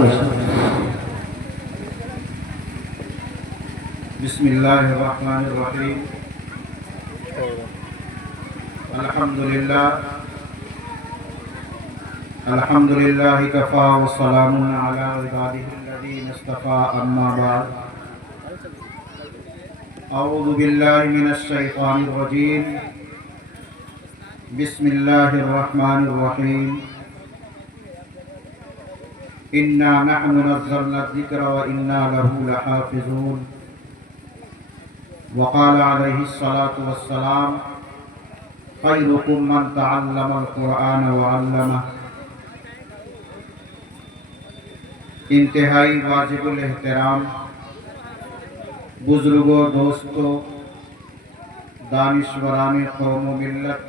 بسم اللہ الرحمن الرحیم الحمدللہ کفا والسلام علی عبادہ الذین اصطفى اما بعد اعوذ باللہ من الشیطان الرجیم بسم اللہ الرحمن الرحیم انا نحن نزلنا الذکر وانا له لحافظون وقال علیہ الصلاة والسلام خیرکم من تعلم القرآن وعلمہ۔ انتہائی واجب الاحترام بزرگوں، دوستوں، دانشوران قوم و ملت،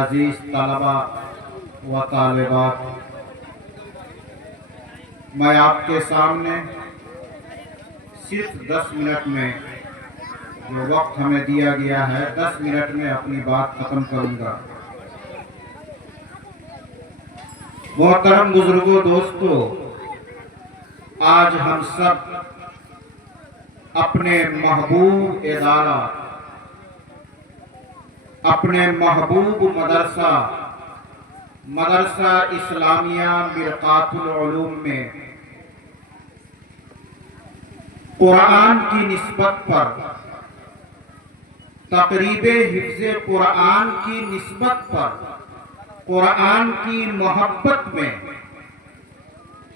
عزیز طلبہ و طالبات، میں آپ کے سامنے صرف 10 منٹ میں جو وقت ہمیں دیا گیا ہے 10 منٹ میں اپنی بات ختم کروں گا۔ محترم بزرگوں، دوستوں، آج ہم سب اپنے محبوب ادارہ، اپنے محبوب مدرسہ اسلامیہ مرقات العلوم میں قرآن کی نسبت پر، تقریب حفظ قرآن کی نسبت پر، قرآن کی محبت میں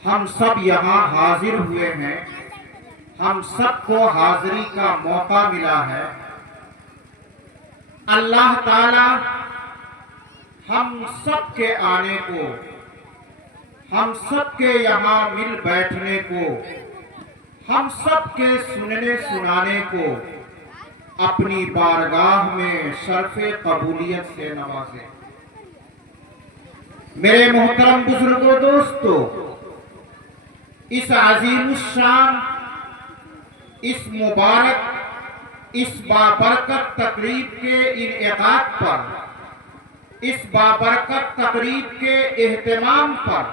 ہم سب یہاں حاضر ہوئے ہیں۔ ہم سب کو حاضری کا موقع ملا ہے۔ اللہ تعالی ہم سب کے آنے کو، ہم سب کے یہاں مل بیٹھنے کو، ہم سب کے سننے سنانے کو اپنی بارگاہ میں شرف قبولیت سے نوازے۔ میرے محترم بزرگوں، دوستو، اس عظیم الشان، اس مبارک، اس بابرکت تقریب کے انعقاد پر، اس بابرکت تقریب کے اہتمام پر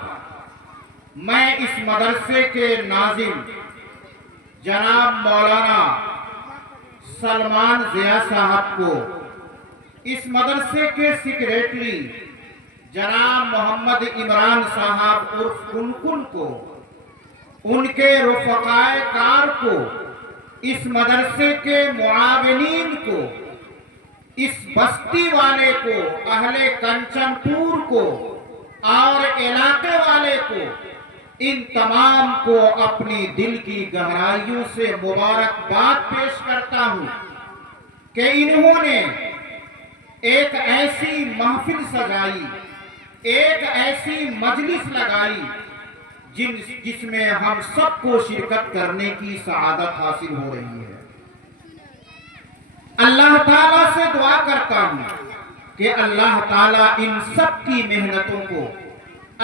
میں اس مدرسے کے ناظم جناب مولانا سلمان ضیاء صاحب کو، اس مدرسے کے سیکریٹری جناب محمد عمران صاحب عرف کنکن کو، ان کے رفقائے کار کو، اس مدرسے کے معاونین کو، اس بستی والے کو، اہل کنچن پور کو اور علاقے والے کو، ان تمام کو اپنی دل کی گہرائیوں سے مبارکباد پیش کرتا ہوں کہ انہوں نے ایک ایسی محفل سجائی، ایک ایسی مجلس لگائی جس میں ہم سب کو شرکت کرنے کی سعادت حاصل ہو رہی ہے۔ اللہ تعالیٰ سے دعا کرتا ہوں کہ اللہ تعالیٰ ان سب کی محنتوں کو،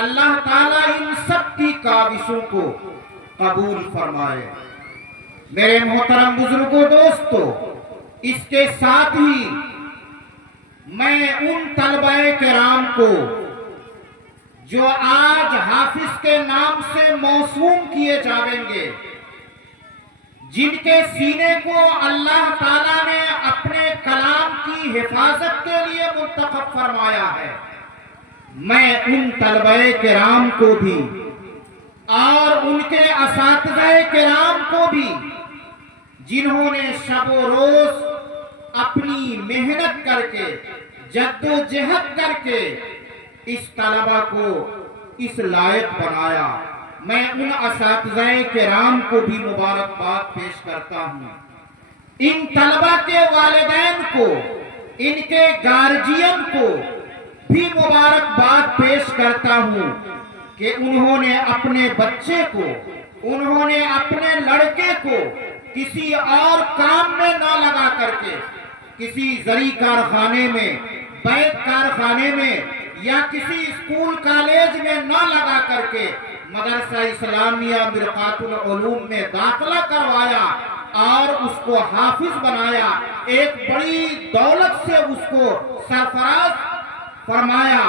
اللہ تعالیٰ ان سب کی کاوشوں کو قبول فرمائے۔ میرے محترم بزرگوں، دوستو، اس کے ساتھ ہی میں ان طلبہ کرام کو جو آج حافظ کے نام سے موسوم کیے جائیں گے، جن کے سینے کو اللہ تعالیٰ نے اپنے کلام کی حفاظت کے لیے منتخب فرمایا ہے، میں ان طلبہ کرام کو بھی اور ان کے اساتذہ کرام کو بھی جنہوں نے شب و روز اپنی محنت کر کے، جد و جہد کر کے اس طلبہ کو اس لائق بنایا، میں ان اساتذہ کرام کو بھی مبارکباد پیش کرتا ہوں۔ ان طلبہ کے والدین کو، ان کے گارجین کو بھی مبارکباد پیش کرتا ہوں کہ انہوں نے اپنے بچے کو، انہوں نے اپنے لڑکے کو کسی اور کام میں نہ لگا کر کے، کسی زرعی کارخانے میں، بیت کارخانے میں یا کسی اسکول کالج میں نہ لگا کر کے مدرسہ اسلامیہ مرقات العلوم میں داخلہ کروایا اور اس کو حافظ بنایا، ایک بڑی دولت سے اس کو سرفراز فرمایا۔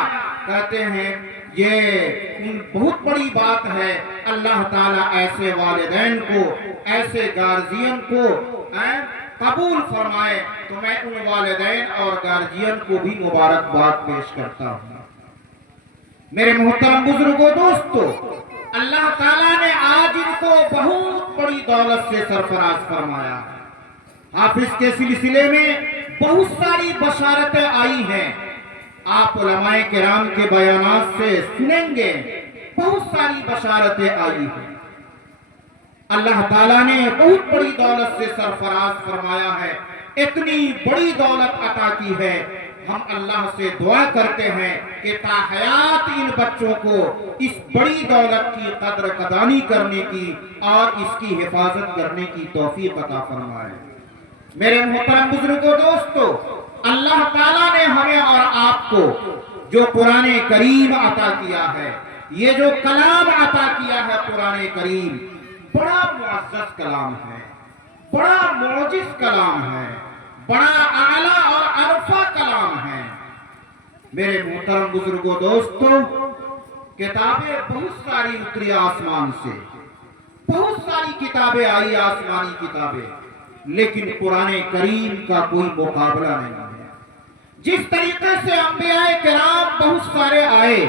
کہتے ہیں یہ بہت بڑی بات ہے۔ اللہ تعالیٰ ایسے والدین کو، ایسے گارجین کو قبول فرمائے، تو میں ان والدین اور گارجین کو بھی مبارکباد پیش کرتا ہوں۔ میرے محترم بزرگوں، دوستو، اللہ تعالیٰ نے آج ان کو بہت بڑی دولت سے سرفراز فرمایا۔ حافظ کے سلسلے میں بہت ساری بشارتیں آئی ہیں، آپ علماء کرام کے بیانات سے سنیں گے، بہت ساری بشارتیں آئی ہیں۔ اللہ تعالیٰ نے بہت بڑی دولت سے سرفراز فرمایا ہے، اتنی بڑی دولت عطا کی ہے۔ ہم اللہ سے دعا کرتے ہیں کہ تا حیات ان بچوں کو اس بڑی دولت کی قدر قدانی کرنے کی اور اس کی حفاظت کرنے کی توفیق عطا فرمائے۔ میرے محترم بزرگوں، دوستو، اللہ تعالیٰ نے ہمیں اور آپ کو جو قرآن کریم عطا کیا ہے، یہ جو کلام عطا کیا ہے قرآن کریم، بڑا معزز کلام ہے، بڑا معجز کلام ہے، بڑا اعلیٰ اور عرفہ کلام ہے۔ میرے محترم بزرگوں، دوستو، کتابیں بہت ساری اتری آسمان سے، بہت ساری کتابیں آئی، آسمانی کتابیں، لیکن قرآن کریم کا کوئی مقابلہ نہیں ہے۔ جس طریقے سے انبیاء کرام بہت سارے آئے،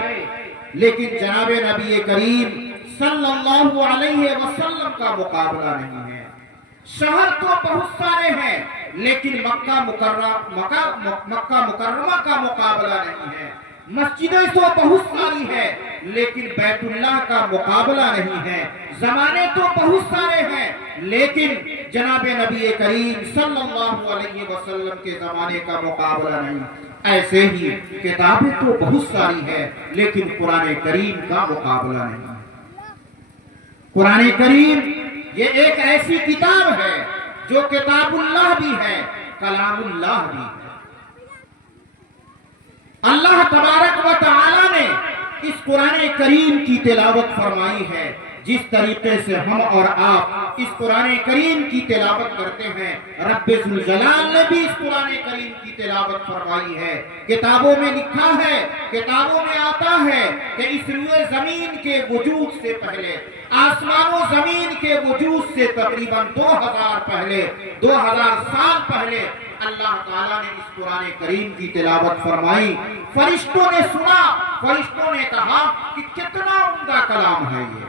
لیکن جناب نبی کریم صلی اللہ علیہ وسلم کا مقابلہ نہیں ہے۔ شہر تو بہت سارے ہیں، لیکن مکہ مکرمہ کا مقابلہ نہیں ہے۔ مسجدیں تو بہت ساری ہیں، لیکن بیت اللہ کا مقابلہ نہیں ہے۔ زمانے تو بہت سارے ہیں، لیکن جناب نبی کریم صلی اللہ علیہ وسلم کے زمانے کا مقابلہ نہیں۔ ایسے ہی کتابیں تو بہت ساری ہیں، لیکن قرآن کریم کا مقابلہ نہیں۔ قرآن کریم یہ ایک ایسی کتاب ہے جو کتاب اللہ بھی ہے، کلام اللہ بھی ہے۔ اللہ تبارک و تعالی نے اس قرآن کریم کی تلاوت فرمائی ہے۔ جس طریقے سے ہم اور آپ اس قرآن کریم کی تلاوت کرتے ہیں، رب ذوالجلال نے بھی اس قرآن کریم کی تلاوت فرمائی ہے۔ کتابوں میں لکھا ہے، کتابوں میں آتا ہے کہ اس روئے زمین کے وجود سے پہلے، آسمان و زمین کے وجود سے تقریباً 2000 سال پہلے اللہ تعالیٰ نے اس قرآن کریم کی تلاوت فرمائی۔ فرشتوں نے سنا، فرشتوں نے کہا کہ کتنا عمدہ کلام ہے، یہ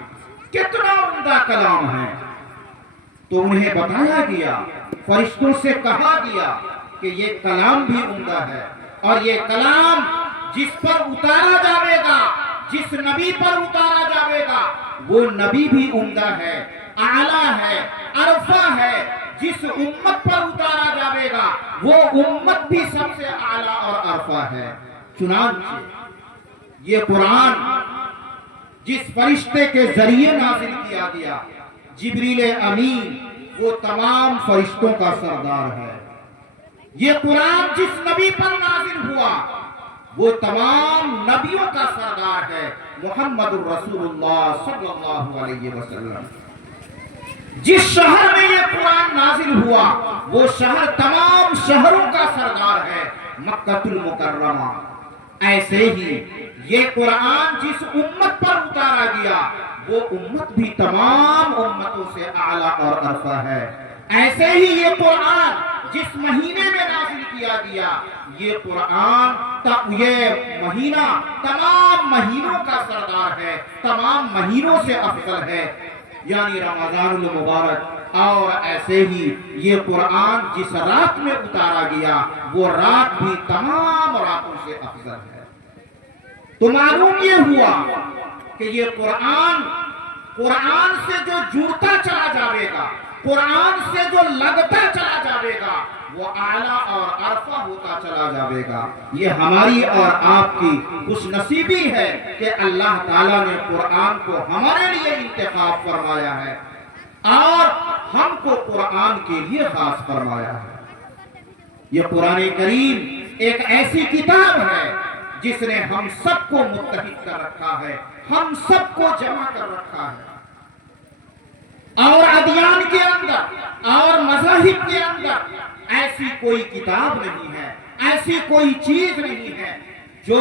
کتنا عمدہ کلام ہے۔ تو انہیں بتایا گیا، فرشتوں سے کہا گیا کہ یہ کلام بھی عمدہ ہے، اور یہ کلام جس پر اتارا جاوے گا، جس نبی پر اتارا جاوے گا، وہ نبی بھی عمدہ ہے، اعلیٰ ہے، عرفہ ہے۔ جس امت پر اتارا جاوے گا، وہ امت بھی سب سے اعلیٰ اور عرفہ ہے۔ چنانچہ یہ قرآن جس فرشتے کے ذریعے نازل کیا گیا، جبریل امین، وہ تمام فرشتوں کا سردار ہے۔ یہ قرآن جس نبی پر نازل ہوا، وہ تمام نبیوں کا سردار ہے، محمد الرسول اللہ صلی اللہ علیہ وسلم۔ جس شہر میں یہ قرآن نازل ہوا، وہ شہر تمام شہروں کا سردار ہے، مکہ المکرمہ۔ ایسے ہی یہ قرآن جس امت پر اتارا گیا، وہ امت بھی تمام امتوں سے اعلیٰ اور عرفہ ہے۔ ایسے ہی یہ قرآن جس مہینے میں نازل کیا گیا، یہ قرآن، یہ مہینہ تمام مہینوں کا سردار ہے، تمام مہینوں سے افضل ہے، یعنی رمضان المبارک۔ اور ایسے ہی یہ قرآن جس رات میں اتارا گیا، وہ رات بھی تمام راتوں سے افضل ہے۔ تو معلوم یہ ہوا کہ یہ قرآن سے جو جڑتا چلا جاوے گا، قرآن سے جو لگتا چلا جاوے گا، وہ اعلیٰ اور عرفہ ہوتا چلا جاوے گا۔ یہ ہماری اور آپ کی خوش نصیبی ہے کہ اللہ تعالیٰ نے قرآن کو ہمارے لیے انتخاب فرمایا ہے، اور ہم کو قرآن کے لیے خاص فرمایا ہے۔ یہ قرآن کریم ایک ایسی کتاب ہے جس نے ہم سب کو متحد کر رکھا ہے، ہم سب کو جمع کر رکھا ہے، اور ادیان کے اندر اور مذاہب کے اندر ایسی کوئی کتاب نہیں ہے، ایسی کوئی چیز نہیں ہے جو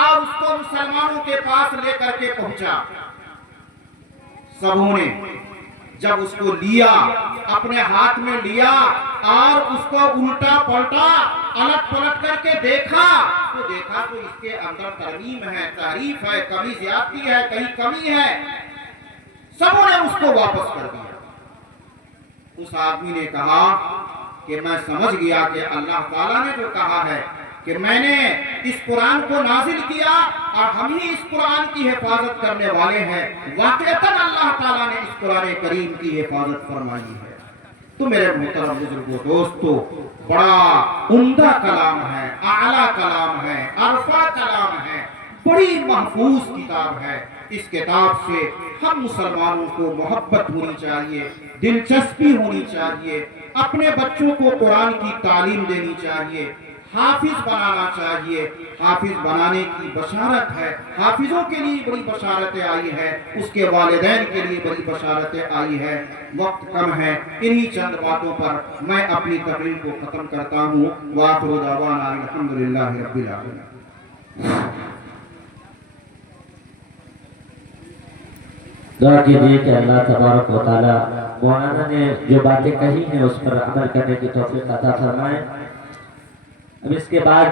اور اس کو مسلمانوں کے پاس لے کر کے پہنچا۔ سبوں نے جب اس کو لیا، اپنے ہاتھ میں لیا اور اس کو الٹا پلٹا الٹ پلٹ کر کے دیکھا تو اس کے اندر ترمیم ہے، تعریف ہے، کمی زیادتی ہے، کہیں کمی ہے۔ سبوں نے اس کو واپس کر دیا۔ اس آدمی نے کہا کہ میں سمجھ گیا کہ اللہ تعالیٰ نے جو کہا ہے کہ میں نے اس قرآن کو نازل کیا اور ہم ہی اس قرآن کی حفاظت کرنے والے ہیں، واقعتاً اللہ تعالیٰ نے اس قرآن کریم کی حفاظت فرمائی ہے۔ تو میرے محترم بزرگوں دوستو، بڑا عمدہ کلام ہے، اعلیٰ کلام ہے، عرفہ کلام ہے، بڑی محفوظ کتاب ہے۔ اس کتاب سے ہم مسلمانوں کو محبت ہونی چاہیے، دلچسپی ہونی چاہیے، اپنے بچوں کو قرآن کی تعلیم دینی چاہیے، حافظ بنانا چاہیے۔ حافظ بنانے کی بشارت ہے، حافظوں کے لیے بڑی بشارتیں آئی ہے، اس کے والدین کے لیے بڑی بشارتیں آئی ہے۔ وقت کم ہے، انہی چند باتوں پر میں اپنی تقریر کو ختم کرتا ہوں۔ وآخر دعوانا الحمدللہ رب العالمین۔ دعا کیجیے کہ اللہ تبارک و تعالی مولانا نے جو باتیں کہی ہیں اس پر عمل کرنے کی توفیق عطا فرمائے۔ اب اس کے بعد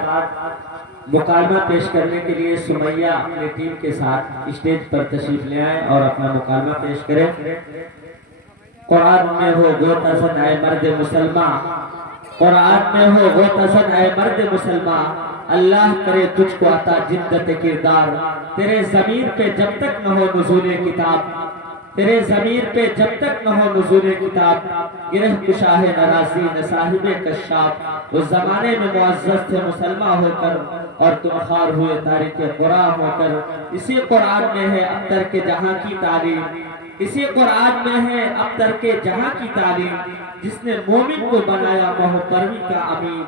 مکالمہ پیش کرنے کے لیے سمیہ اپنے ٹیم کے ساتھ اسٹیج پر تشریف لے آئیں اور اپنا مکالمہ پیش کریں۔ قرآن میں ہو گوتا زن اے مرد مسلمان، قرآن میں ہو گوتا زن اے مرد مسلمان، اللہ کرے تجھ کو عطا جدت کردار، تیرے ضمیر پہ جب تک نہ ہو نزول کتاب، تیرے ضمیر پہ جب تک نہ ہو نزول کتاب، گرہ کشاہ نراضی نہ صاحب کشاف، اس زمانے میں معزز تھے مسلمہ ہو کر اور تم خار ہوئے تاریخ قرآن ہو کر۔ اسی قرآن میں ہے اب ترک جہاں کی تعلیم، اسی قرآن میں ہے اب ترک جہاں کی تعلیم، جس نے مومن کو بنایا وہ پروی کا امین۔